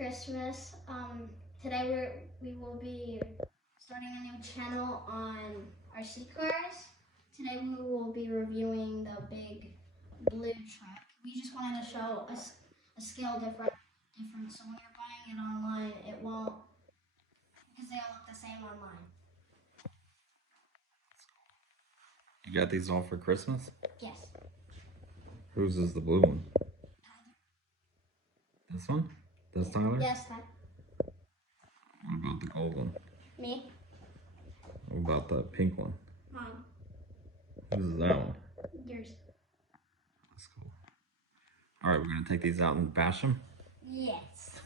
Christmas. Today we will be starting a new channel on RC Cars. Today we will be reviewing the big blue truck. We just wanted to show a scale difference. So when you're buying it online, it won't, because they all look the same online. You got these all for Christmas? Yes. Whose is the blue one? Tyler. This one? That's Tyler? Yes, Tyler. What about the gold one? Me. What about the pink one? Mine. Whose is that one? Yours. That's cool. Alright, we're going to take these out and bash them? Yes.